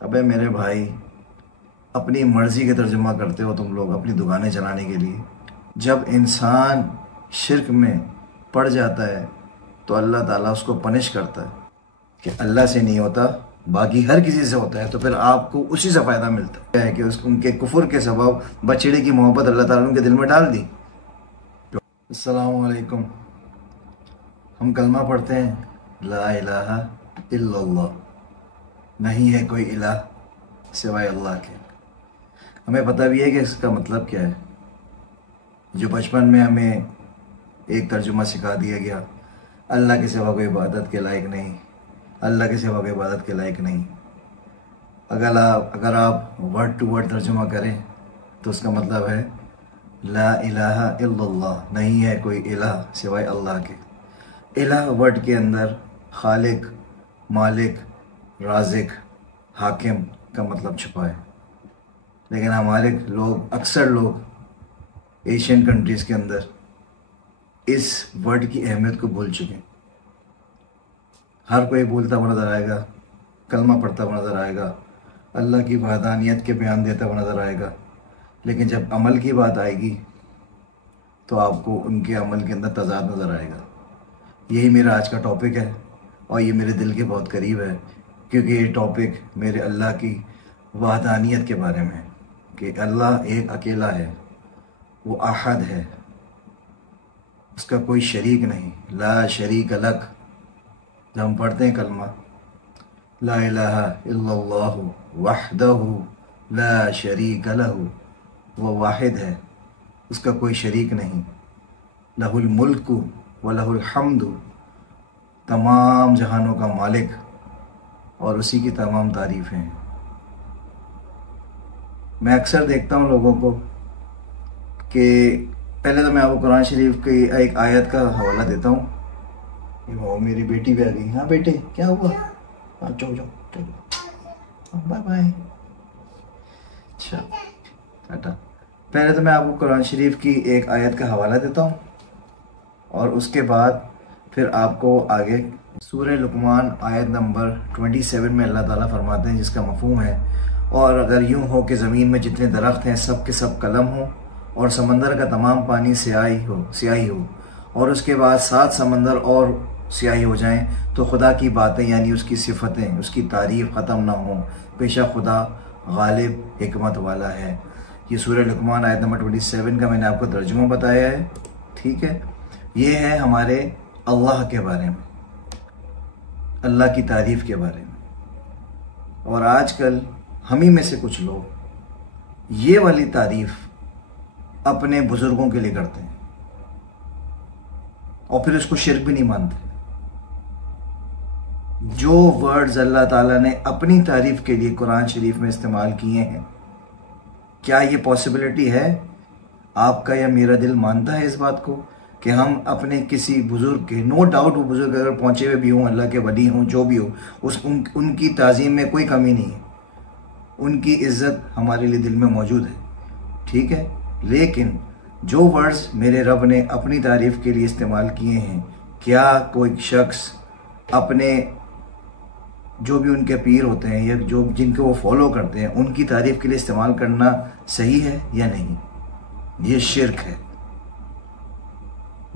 ابے میرے بھائی، اپنی مرضی کے ترجمہ کرتے ہو تم لوگ اپنی دکانیں چلانے کے لیے۔ جب انسان شرک میں پڑ جاتا ہے تو اللہ تعالیٰ اس کو پنش کرتا ہے کہ اللہ سے نہیں ہوتا، باقی ہر کسی سے ہوتا ہے، تو پھر آپ کو اسی سے فائدہ ملتا ہے کہ ان کے کفر کے سبب بچڑے کی محبت اللہ تعالیٰ نے ان کے دل میں ڈال دی۔ السلام علیکم۔ ہم کلمہ پڑھتے ہیں، لا الہ الا اللہ، نہیں ہے کوئی الہ سوائے اللہ کے۔ ہمیں پتہ بھی ہے کہ اس کا مطلب کیا ہے، جو بچپن میں ہمیں ایک ترجمہ سکھا دیا گیا، اللہ کے سوا کوئی عبادت کے لائق نہیں، اللہ کے سوا کوئی عبادت کے لائق نہیں۔ اگر آپ ورڈ ٹو ورڈ ترجمہ کریں تو اس کا مطلب ہے لا الہ الا اللہ، نہیں ہے کوئی الہ سوائے اللہ کے۔ الہ ورڈ کے اندر خالق، مالک، رازق، حاکم کا مطلب چھپا ہے، لیکن ہمارے لوگ، اکثر لوگ ایشین کنٹریز کے اندر اس ورڈ کی اہمیت کو بھول چکے ہیں۔ ہر کوئی بولتا ہوا نظر آئے گا، کلمہ پڑھتا ہوا نظر آئے گا، اللہ کی وحدانیت کے بیان دیتا ہوا نظر آئے گا، لیکن جب عمل کی بات آئے گی تو آپ کو ان کے عمل کے اندر تضاد نظر آئے گا۔ یہی میرا آج کا ٹاپک ہے اور یہ میرے دل کے بہت قریب ہے، کیونکہ یہ ٹاپک میرے اللہ کی وحدانیت کے بارے میں ہے کہ اللہ ایک اکیلا ہے، وہ احد ہے، اس کا کوئی شریک نہیں، لا شریک لک۔ جب ہم پڑھتے ہیں کلمہ لا الہ الا اللہ وحدہ لا شریک لہ، وہ واحد ہے، اس کا کوئی شریک نہیں، لہ الملک و لہ الحمد، تمام جہانوں کا مالک اور اسی کی تمام تعریفیں ہیں۔ میں اکثر دیکھتا ہوں لوگوں کو کہ پہلے تو میں آپ کو قرآن شریف کی ایک آیت کا حوالہ دیتا ہوں۔ وہ میری بیٹی بھی آ گئی۔ ہاں بیٹے، کیا ہوا؟ ہاں چلو بائے بائے، اچھا ٹاٹا۔ پہلے تو میں آپ کو قرآن شریف کی ایک آیت کا حوالہ دیتا ہوں اور اس کے بعد پھر آپ کو آگے سورہ لقمان آیت نمبر 27 میں اللہ تعالیٰ فرماتے ہیں، جس کا مفہوم ہے، اور اگر یوں ہو کہ زمین میں جتنے درخت ہیں سب کے سب قلم ہوں اور سمندر کا تمام پانی سیاہی ہو اور اس کے بعد 7 سمندر اور سیاہی ہو جائیں تو خدا کی باتیں یعنی اس کی صفتیں، اس کی تعریف ختم نہ ہوں، بے شک خدا غالب حکمت والا ہے۔ یہ سورہ لقمان آیت نمبر 27 کا میں نے آپ کو ترجمہ بتایا ہے، ٹھیک ہے؟ یہ ہے ہمارے اللہ کے بارے میں، اللہ کی تعریف کے بارے میں۔ اور آج کل ہمیں میں سے کچھ لوگ یہ والی تعریف اپنے بزرگوں کے لیے کرتے ہیں اور پھر اس کو شرک بھی نہیں مانتے۔ جو ورڈز اللہ تعالیٰ نے اپنی تعریف کے لیے قرآن شریف میں استعمال کیے ہیں، کیا یہ پاسبلٹی ہے؟ آپ کا یا میرا دل مانتا ہے اس بات کو کہ ہم اپنے کسی بزرگ کے، نو ڈاؤٹ وہ بزرگ اگر پہنچے ہوئے بھی ہوں، اللہ کے ولی ہوں، جو بھی ہو، ان کی تعظیم میں کوئی کمی نہیں ہے، ان کی عزت ہمارے لیے دل میں موجود ہے، ٹھیک ہے؟ لیکن جو ورڈز میرے رب نے اپنی تعریف کے لیے استعمال کیے ہیں، کیا کوئی شخص اپنے جو بھی ان کے پیر ہوتے ہیں یا جن کو وہ فالو کرتے ہیں ان کی تعریف کے لیے استعمال کرنا صحیح ہے یا نہیں؟ یہ شرک ہے۔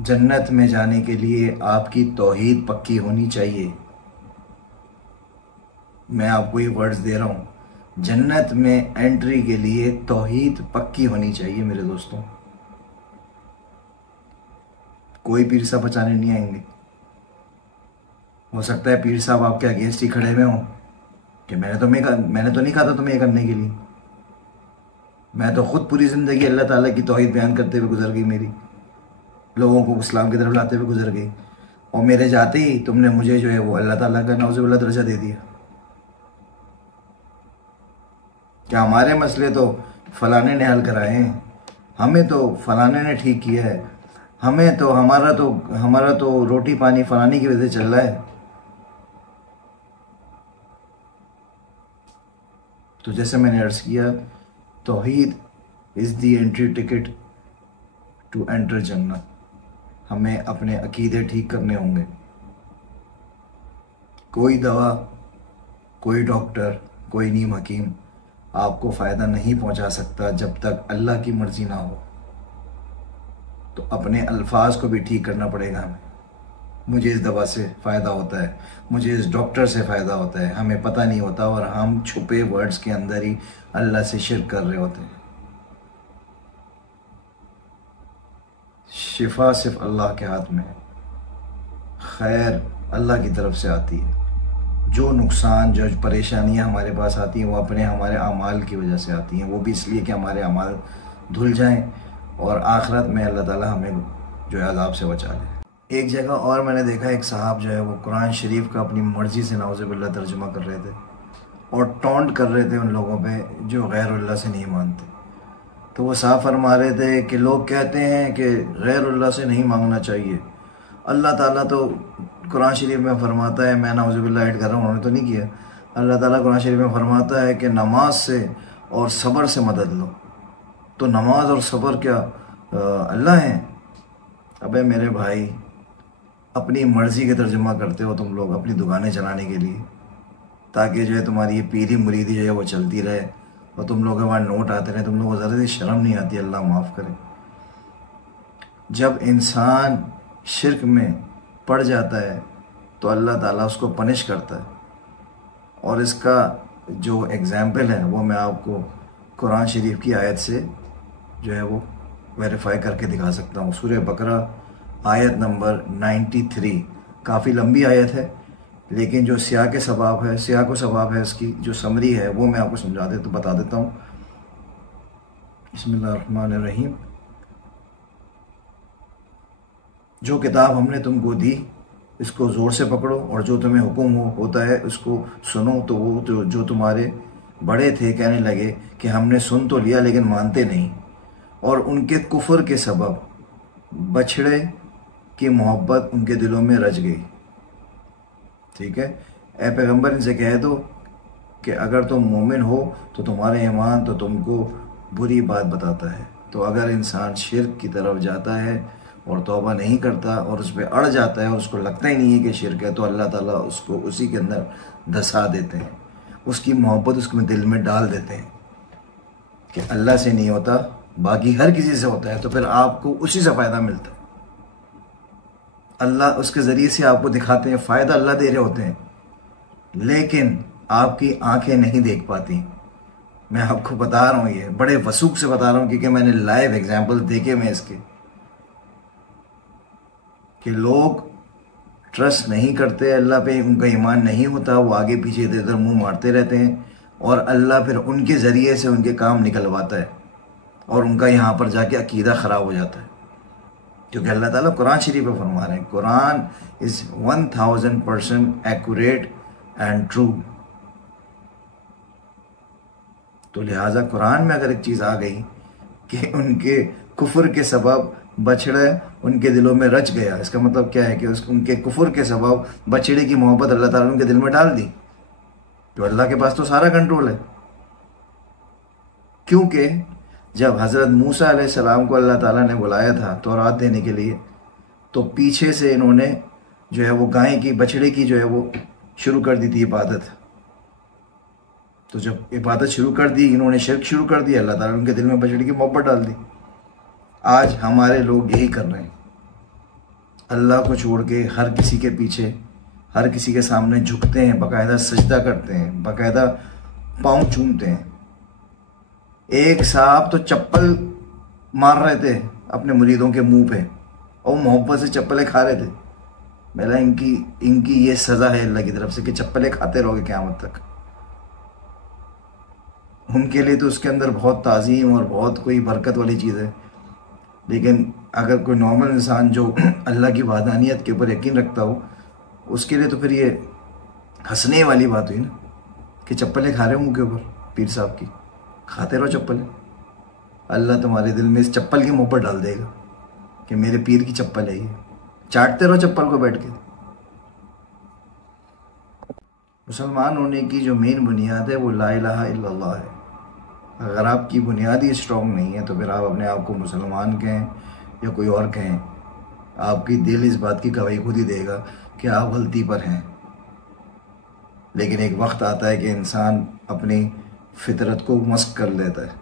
جنت میں جانے کے لیے آپ کی توحید پکی ہونی چاہیے۔ میں آپ کو یہ ورڈز دے رہا ہوں، جنت میں انٹری کے لیے توحید پکی ہونی چاہیے میرے دوستوں۔ کوئی پیر صاحب بچانے نہیں آئیں گے۔ ہو سکتا ہے پیر صاحب آپ کے اگینسٹ ہی کھڑے ہوئے ہوں کہ میں نے تو نہیں کہا تھا تمہیں یہ کرنے کے لیے، میں تو خود پوری زندگی اللہ تعالیٰ کی توحید بیان کرتے ہوئے گزر گئی، میری لوگوں کو اسلام کی طرف لاتے ہوئے گزر گئی، اور میرے جاتے ہی تم نے مجھے جو ہے وہ اللہ تعالیٰ کا نعوذ باللہ درجہ دے دیا۔ کیا ہمارے مسئلے تو فلانے نے حل کرائے ہیں، ہمیں تو فلانے نے ٹھیک کیا ہے، ہمیں تو ہمارا تو روٹی پانی فلانے کی وجہ سے چل رہا ہے؟ تو جیسے میں نے عرض کیا، توحید از دی انٹری ٹکٹ ٹو انٹر جنت۔ ہمیں اپنے عقیدے ٹھیک کرنے ہوں گے۔ کوئی دوا، کوئی ڈاکٹر، کوئی نیم حکیم آپ کو فائدہ نہیں پہنچا سکتا جب تک اللہ کی مرضی نہ ہو۔ تو اپنے الفاظ کو بھی ٹھیک کرنا پڑے گا ہمیں۔ مجھے اس دوا سے فائدہ ہوتا ہے، مجھے اس ڈاکٹر سے فائدہ ہوتا ہے، ہمیں پتہ نہیں ہوتا، اور ہم چھپے ورڈز کے اندر ہی اللہ سے شرک کر رہے ہوتے ہیں۔ شفا صرف اللہ کے ہاتھ میں ہے، خیر اللہ کی طرف سے آتی ہے۔ جو نقصان، جو پریشانیاں ہمارے پاس آتی ہیں وہ ہمارے اعمال کی وجہ سے آتی ہیں، وہ بھی اس لیے کہ ہمارے اعمال دھل جائیں اور آخرت میں اللہ تعالیٰ ہمیں جو ہے عذاب سے بچا لے۔ ایک جگہ اور میں نے دیکھا ایک صاحب جو ہے وہ قرآن شریف کا اپنی مرضی سے نعوذ باللہ ترجمہ کر رہے تھے اور ٹونٹ کر رہے تھے ان لوگوں پہ جو غیر اللہ سے نہیں مانتے۔ تو وہ صاحب فرما رہے تھے کہ لوگ کہتے ہیں کہ غیر اللہ سے نہیں مانگنا چاہیے، اللہ تعالیٰ تو قرآن شریف میں فرماتا ہے، میں نعوذ باللہ ایڈ کر رہا ہوں، انہوں نے تو نہیں کیا، اللہ تعالیٰ قرآن شریف میں فرماتا ہے کہ نماز سے اور صبر سے مدد لو۔ تو نماز اور صبر کیا اللہ ہیں؟ ابے میرے بھائی، اپنی مرضی کے ترجمہ کرتے ہو تم لوگ اپنی دکانیں چلانے کے لیے، تاکہ جو ہے تمہاری یہ پیری مریدی جو ہے وہ چلتی رہے اور تم لوگوں کے بعد نوٹ آتے رہے، تم لوگوں کو ذرا سی شرم نہیں آتی، اللہ معاف کرے۔ جب انسان شرک میں پڑ جاتا ہے تو اللہ تعالیٰ اس کو پنش کرتا ہے، اور اس کا جو ایگزامپل ہے وہ میں آپ کو قرآن شریف کی آیت سے جو ہے وہ ویریفائی کر کے دکھا سکتا ہوں۔ سورہ بقرہ آیت نمبر 93، کافی لمبی آیت ہے، لیکن جو سیاق و سباب ہے اس کی جو سمری ہے وہ میں آپ کو بتا دیتا ہوں۔ بسم اللہ الرحمن الرحیم۔ جو کتاب ہم نے تم کو دی اس کو زور سے پکڑو، اور جو تمہیں حکم ہوتا ہے اس کو سنو۔ تو وہ جو تمہارے بڑے تھے کہنے لگے کہ ہم نے سن تو لیا لیکن مانتے نہیں، اور ان کے کفر کے سبب بچھڑے کی محبت ان کے دلوں میں رچ گئی۔ ٹھیک ہے، اے پیغمبر ان سے کہہ دو کہ اگر تم مومن ہو تو تمہارے ایمان تو تم کو بری بات بتاتا ہے۔ تو اگر انسان شرک کی طرف جاتا ہے اور توبہ نہیں کرتا اور اس پہ اڑ جاتا ہے اور اس کو لگتا ہی نہیں ہے کہ شرک ہے، تو اللہ تعالیٰ اس کو اسی کے اندر دھسا دیتے ہیں، اس کی محبت اس کے دل میں ڈال دیتے ہیں کہ اللہ سے نہیں ہوتا، باقی ہر کسی سے ہوتا ہے، تو پھر آپ کو اسی سے فائدہ ملتا ہے۔ اللہ اس کے ذریعے سے آپ کو دکھاتے ہیں، فائدہ اللہ دے رہے ہوتے ہیں، لیکن آپ کی آنکھیں نہیں دیکھ پاتی۔ میں آپ کو بتا رہا ہوں، یہ بڑے وثوق سے بتا رہا ہوں کیونکہ میں نے لائیو ایگزامپل دیکھے میں اس کے، کہ لوگ ٹرسٹ نہیں کرتے اللہ پہ، ان کا ایمان نہیں ہوتا، وہ آگے پیچھے ادھر ادھر منہ مارتے رہتے ہیں، اور اللہ پھر ان کے ذریعے سے ان کے کام نکلواتا ہے، اور ان کا یہاں پر جا کے عقیدہ خراب ہو جاتا ہے، کیونکہ اللہ تعالیٰ قرآن شریف میں فرما رہے ہیں قرآن از 1000% ایکوریٹ اینڈ ٹرو۔ تو لہٰذا قرآن میں اگر ایک چیز آ گئی کہ ان کے کفر کے سبب بچڑا ان کے دلوں میں رچ گیا، اس کا مطلب کیا ہے کہ ان کے کفر کے سبب بچڑے کی محبت اللہ تعالیٰ نے ان کے دل میں ڈال دی، تو اللہ کے پاس تو سارا کنٹرول ہے۔ کیونکہ جب حضرت موسیٰ علیہ السلام کو اللہ تعالیٰ نے بلایا تھا تورات دینے کے لیے، تو پیچھے سے انہوں نے جو ہے وہ گائے کی، بچڑے کی جو ہے وہ شروع کر دی تھی عبادت۔ تو جب عبادت شروع کر دی، انہوں نے شرک شروع کر دیا، اللہ تعالیٰ نے ان کے دل میں بچڑے کی محبت ڈال دی۔ آج ہمارے لوگ یہی کر رہے ہیں، اللہ کو چھوڑ کے ہر کسی کے پیچھے، ہر کسی کے سامنے جھکتے ہیں، باقاعدہ سجدہ کرتے ہیں، باقاعدہ پاؤں چومتے ہیں۔ ایک صاحب تو چپل مار رہے تھے اپنے مریدوں کے منہ پہ، اور محبت سے چپلیں کھا رہے تھے۔ میرا ان کی یہ سزا ہے اللہ کی طرف سے کہ چپلیں کھاتے رہو گے قیامت تک۔ ان کے لیے تو اس کے اندر بہت تعظیم اور بہت کوئی برکت والی چیز ہے، لیکن اگر کوئی نارمل انسان جو اللہ کی وحدانیت کے اوپر یقین رکھتا ہو، اس کے لیے تو پھر یہ ہنسنے والی بات ہوئی نا کہ چپلیں کھا رہے ہو منہ کے اوپر پیر صاحب کی۔ کھاتے رہو چپلیں، اللہ تمہارے دل میں اس چپل کی محبت ڈال دے گا کہ میرے پیر کی چپل ہے یہ، چاٹتے رہو چپل کو بیٹھ کے۔ مسلمان ہونے کی جو مین بنیاد ہے وہ لا الہ الا اللہ ہے۔ اگر آپ کی بنیاد ہی اسٹرانگ نہیں ہے تو پھر آپ اپنے آپ کو مسلمان کہیں یا کوئی اور کہیں، آپ کی دل اس بات کی گواہی خود ہی دے گا کہ آپ غلطی پر ہیں۔ لیکن ایک وقت آتا ہے کہ انسان اپنی فطرت کو مسخ کر لیتا ہے.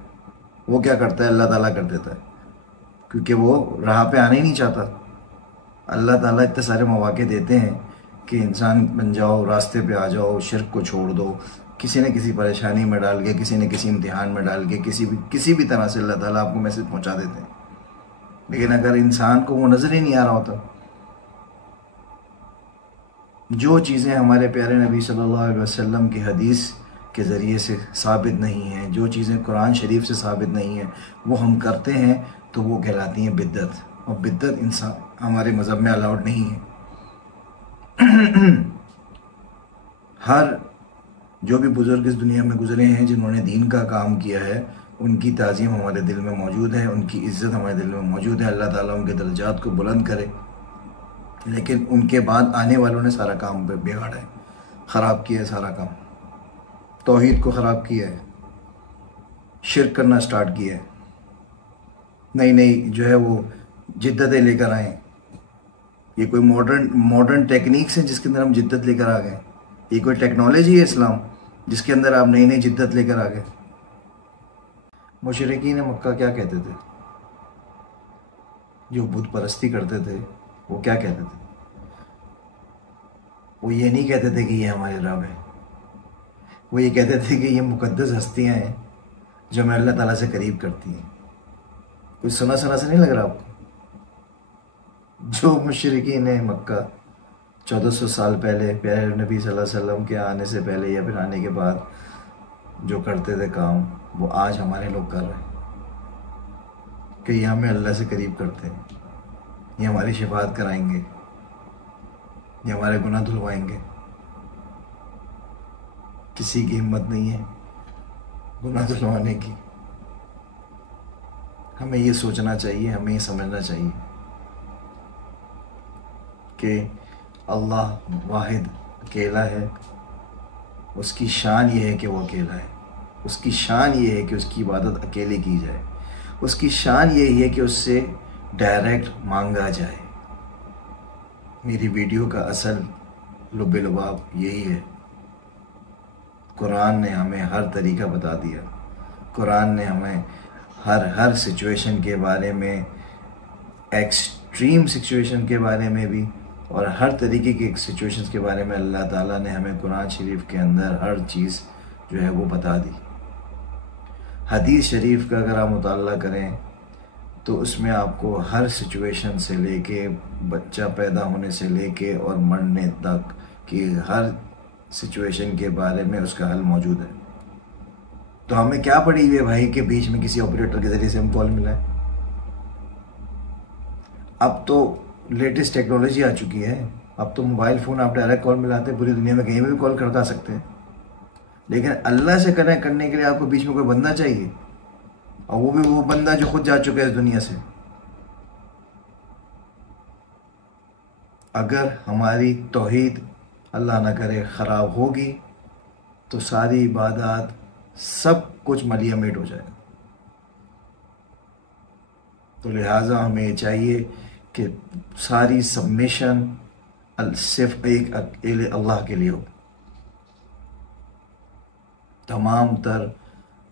وہ کیا کرتا ہے؟ اللہ تعالیٰ کر دیتا ہے، کیونکہ وہ راہ پہ آنا ہی نہیں چاہتا. اللہ تعالیٰ اتنے سارے مواقع دیتے ہیں کہ انسان بن جاؤ، راستے پہ آ جاؤ، شرک کو چھوڑ دو. کسی نہ کسی پریشانی میں ڈال کے، کسی نہ کسی امتحان میں ڈال کے، کسی بھی طرح سے اللہ تعالیٰ آپ کو میسج پہنچا دیتے ہیں. لیکن اگر انسان کو وہ نظر ہی نہیں آ رہا ہوتا، جو چیزیں ہمارے پیارے نبی صلی اللہ علیہ وسلم کی حدیث کے ذریعے سے ثابت نہیں ہیں، جو چیزیں قرآن شریف سے ثابت نہیں ہیں، وہ ہم کرتے ہیں تو وہ کہلاتی ہیں بدعت. اور بدعت انسان ہمارے مذہب میں الاؤڈ نہیں ہے. ہر جو بھی بزرگ اس دنیا میں گزرے ہیں جنہوں نے دین کا کام کیا ہے، ان کی تعظیم ہمارے دل میں موجود ہے، ان کی عزت ہمارے دل میں موجود ہے. اللہ تعالیٰ ان کے درجات کو بلند کرے. لیکن ان کے بعد آنے والوں نے سارا کام بگاڑا ہے، خراب کیا ہے. سارا کام توحید کو خراب کیا ہے، شرک کرنا سٹارٹ کیا ہے. نئی نئی جو ہے وہ جدتیں لے کر آئیں. یہ کوئی ماڈرن ٹیکنیکس ہیں جس کے اندر ہم جدت لے کر آ گئے؟ یہ کوئی ٹیکنالوجی ہے اسلام جس کے اندر آپ نئی نئی جدت لے کر آ گئے؟ مشرکین مکہ کیا کہتے تھے؟ جو بت پرستی کرتے تھے وہ کیا کہتے تھے؟ وہ یہ نہیں کہتے تھے کہ یہ ہمارے رب ہے. وہ یہ کہتے تھے کہ یہ مقدس ہستیاں ہیں جو ہمیں اللہ تعالیٰ سے قریب کرتی ہیں. کچھ سنا سنا سے نہیں لگ رہا آپ کو؟ جو مشرکین مکہ 1400 سال پہلے پیارے نبی صلی اللہ علیہ وسلم کے آنے سے پہلے یا پھر آنے کے بعد جو کرتے تھے کام، وہ آج ہمارے لوگ کر رہے ہیں کہ یہ ہمیں اللہ سے قریب کرتے ہیں، یہ ہماری شفاعت کرائیں گے، یہ ہمارے گناہ دھلوائیں گے. کسی کی ہمت نہیں ہے گناہ دھلوانے کی. ہمیں یہ سوچنا چاہیے، ہمیں یہ سمجھنا چاہیے کہ اللہ واحد اکیلا ہے. اس کی شان یہ ہے کہ وہ اکیلا ہے. اس کی شان یہ ہے کہ اس کی عبادت اکیلے کی جائے. اس کی شان یہی ہے کہ اس سے ڈائریکٹ مانگا جائے. میری ویڈیو کا اصل لب لباب یہی ہے. قرآن نے ہمیں ہر طریقہ بتا دیا. قرآن نے ہمیں ہر سچویشن کے بارے میں، ایکسٹریم سچویشن کے بارے میں بھی، اور ہر طریقے کی سچویشنز کے بارے میں اللہ تعالیٰ نے ہمیں قرآن شریف کے اندر ہر چیز جو ہے وہ بتا دی. حدیث شریف کا اگر آپ مطالعہ کریں تو اس میں آپ کو ہر سچویشن سے لے کے، بچہ پیدا ہونے سے لے کے اور مرنے تک کی ہر سچویشن کے بارے میں اس کا حل موجود ہے. تو ہمیں کیا پڑی ہوئی ہے بھائی کہ بیچ میں کسی آپریٹر کے ذریعے سے ہم کال ملائیں؟ اب تو لیٹسٹ ٹیکنالوجی آ چکی ہے. اب تو موبائل فون آپ ڈائریکٹ کال ملاتے ہیں، پوری دنیا میں کہیں بھی کال کرتا سکتے ہیں. لیکن اللہ سے کنیکٹ کرنے کے لیے آپ کو بیچ میں کوئی بندہ چاہیے، اور وہ بھی وہ بندہ جو خود جا چکا ہے اس دنیا سے. اگر ہماری توحید اللہ نہ کرے خراب ہوگی تو ساری عبادات سب کچھ ملیہ میٹ ہو جائے گا. تو لہٰذا ہمیں یہ چاہیے کہ ساری سبمیشن صرف ایک اکیلے اللہ کے لیے ہو. تمام تر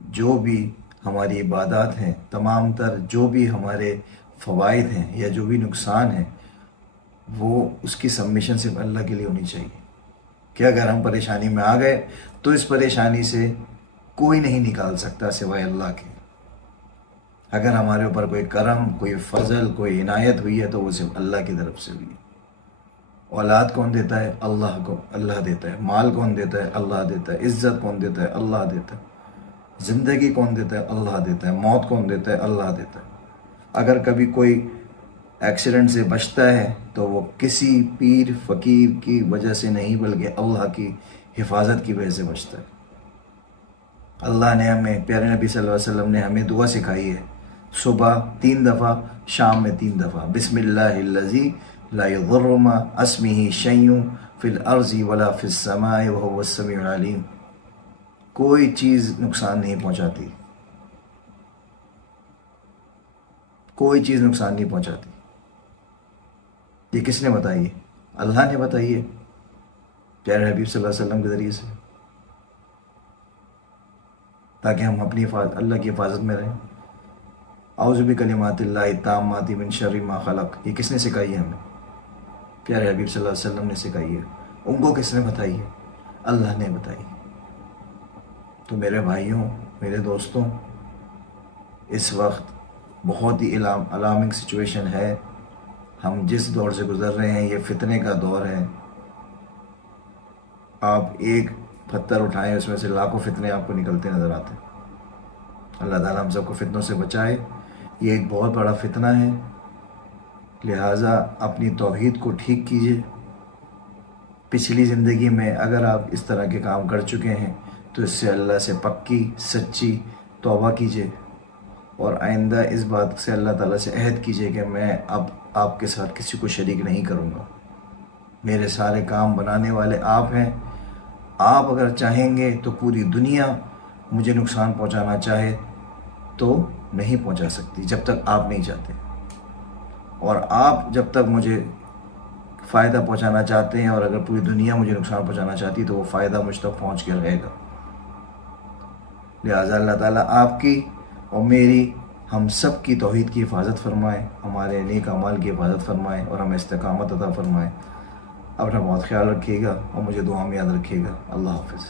جو بھی ہماری عبادات ہیں، تمام تر جو بھی ہمارے فوائد ہیں یا جو بھی نقصان ہیں، وہ اس کی سبمیشن صرف اللہ کے لیے ہونی چاہیے. کہ اگر ہم پریشانی میں آ گئے تو اس پریشانی سے کوئی نہیں نکال سکتا سوائے اللہ کے. اگر ہمارے اوپر کوئی کرم، کوئی فضل، کوئی عنایت ہوئی ہے تو وہ صرف اللہ کی طرف سے ہوئی ہے. اولاد کون دیتا ہے؟ اللہ دیتا ہے. مال کون دیتا ہے؟ اللہ دیتا ہے. عزت کون دیتا ہے؟ اللہ دیتا ہے. زندگی کون دیتا ہے؟ اللہ دیتا ہے. موت کون دیتا ہے؟ اللہ دیتا ہے. اگر کبھی کوئی ایکسیڈنٹ سے بچتا ہے تو وہ کسی پیر فقیر کی وجہ سے نہیں بلکہ اللہ کی حفاظت کی وجہ سے بچتا ہے. اللہ نے ہمیں، پیارے نبی صلی اللہ علیہ وسلم نے ہمیں دعا سکھائی ہے، صبح 3 دفعہ، شام میں 3 دفعہ. بسم اللہ الذی لا یضر مع اسمہ شیء فی الارض ولا فی السماء وہو السمیع العلیم. کوئی چیز نقصان نہیں پہنچاتی، کوئی چیز نقصان نہیں پہنچاتی. یہ کس نے بتائی ہے؟ اللہ نے بتائی ہے. پیارے حبیب صلی اللہ علیہ وسلم کے ذریعے سے، تاکہ ہم اپنی اللہ کی حفاظت میں رہیں۔ اعوذ بکلمات اللہ التامات من شر ما خلق، یہ کس نے سکھائی ہے ہمیں؟ پیارے حبیب صلی اللہ علیہ وسلم نے سکھائی ہے۔ ان کو کس نے بتائی ہے؟ اللہ نے بتائی۔ تو میرے بھائیوں، میرے دوستوں، اس وقت بہت ہی الارمنگ سچویشن ہے۔ ہم جس دور سے گزر رہے ہیں یہ فتنے کا دور ہے۔ آپ ایک پتھر اٹھائیں، اس میں سے لاکھوں فتنے آپ کو نکلتے نظر آتے ہیں۔ اللہ تعالیٰ ہم سب کو فتنوں سے بچائے۔ یہ ایک بہت بڑا فتنہ ہے، لہٰذا اپنی توحید کو ٹھیک کیجیے۔ پچھلی زندگی میں اگر آپ اس طرح کے کام کر چکے ہیں تو اس سے اللہ سے پکی سچی توبہ کیجیے، اور آئندہ اس بات سے اللہ تعالیٰ سے عہد کیجیے کہ میں اب آپ کے ساتھ کسی کو شریک نہیں کروں گا۔ میرے سارے کام بنانے والے آپ ہیں۔ آپ اگر چاہیں گے تو پوری دنیا مجھے نقصان پہنچانا چاہے تو نہیں پہنچا سکتی جب تک آپ نہیں چاہتے، اور آپ جب تک مجھے فائدہ پہنچانا چاہتے ہیں، اور اگر پوری دنیا مجھے نقصان پہنچانا چاہتی تو وہ فائدہ مجھ تک پہنچ کے رہے گا۔ لہٰذا اللہ تعالیٰ آپ کی اور میری، ہم سب کی توحید کی حفاظت فرمائے، ہمارے نیک اعمال کی حفاظت فرمائے، اور ہمیں استقامت عطا فرمائے۔ اپنا بہت خیال رکھیے گا اور مجھے دعا میں یاد رکھیے گا۔ اللہ حافظ۔